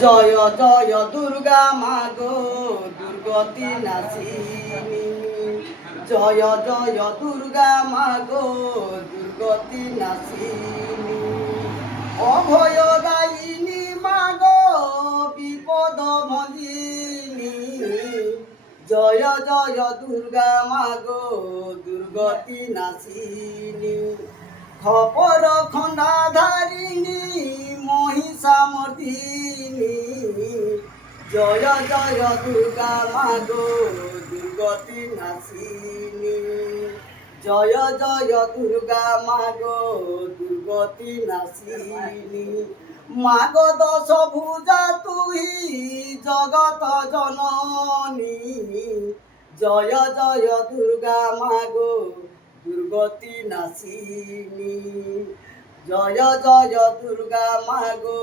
জয় জয় দুর্গা মাগো দুর্গতি নাশিনী। জয় জয় দুর্গা মাগো দুর্গতি নাশিনী। অভয় দায়িনী মাগো বিপদ ভঞ্জিনী। জয় জয় দুর্গা মাগো দুর্গতি নাশিনী। খপর খণ্ডাধারিণী মহিষামর্দিনী। জয় জয় দুর্গা মাগো দুর্গতি নাশিনী। জয় জয় দুর্গা মাগো দুর্গতি নাশিনী। মাগো দশ ভুজা তুই জগত জননী। জয় জয় দুর্গা মাগো দুর্গতি নাশিনী। জয় জয় দুর্গা মাগো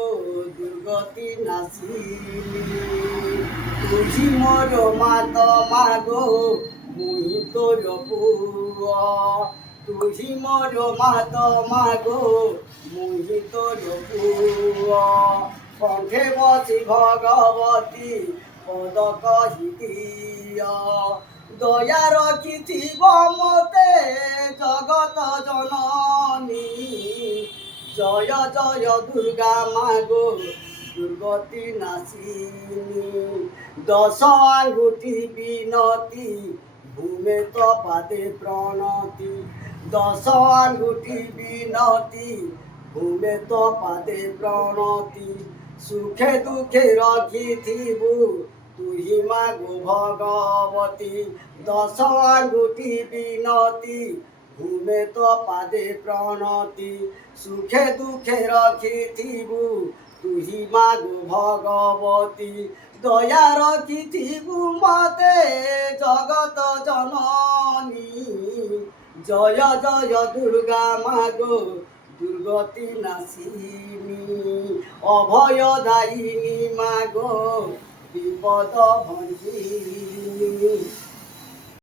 দুর্গতি নাশিনী। তুঝি মোর মাত মাগো মুই তোর পুয়া। তুঝি মোর মাত মাগো মুই তোর পুয়া। কণ্ঠে বসি ভগবতী পদ কহিতিয়া। দয়া রখিথিব মতে জগত জননী। জয় জয় দুর্গা মাগো দুর্গতি নাশিনী। দশ আঙ্গুঠি বিনতি ভূমে তো পাদে প্রণতি। দশ আঙ্গুঠি বিনতি ভূমে তো পাদে প্রণতি। সুখে দুঃখে রখিথিবু তুহি মাগো ভগবতী। দশ আঙ্গুঠি বিনতি ভূমে তো পাদে প্রণতি। সুখে দুঃখে রখিথিবু তুহি মাগো ভগবতী। দয়া রখিথিবু মতে জগত জননী। জয় জয় দুর্গা মাগো দুর্গতি নাশিনী। অভয় দায়িনী মাগো বিপদ ভঞ্জিনী।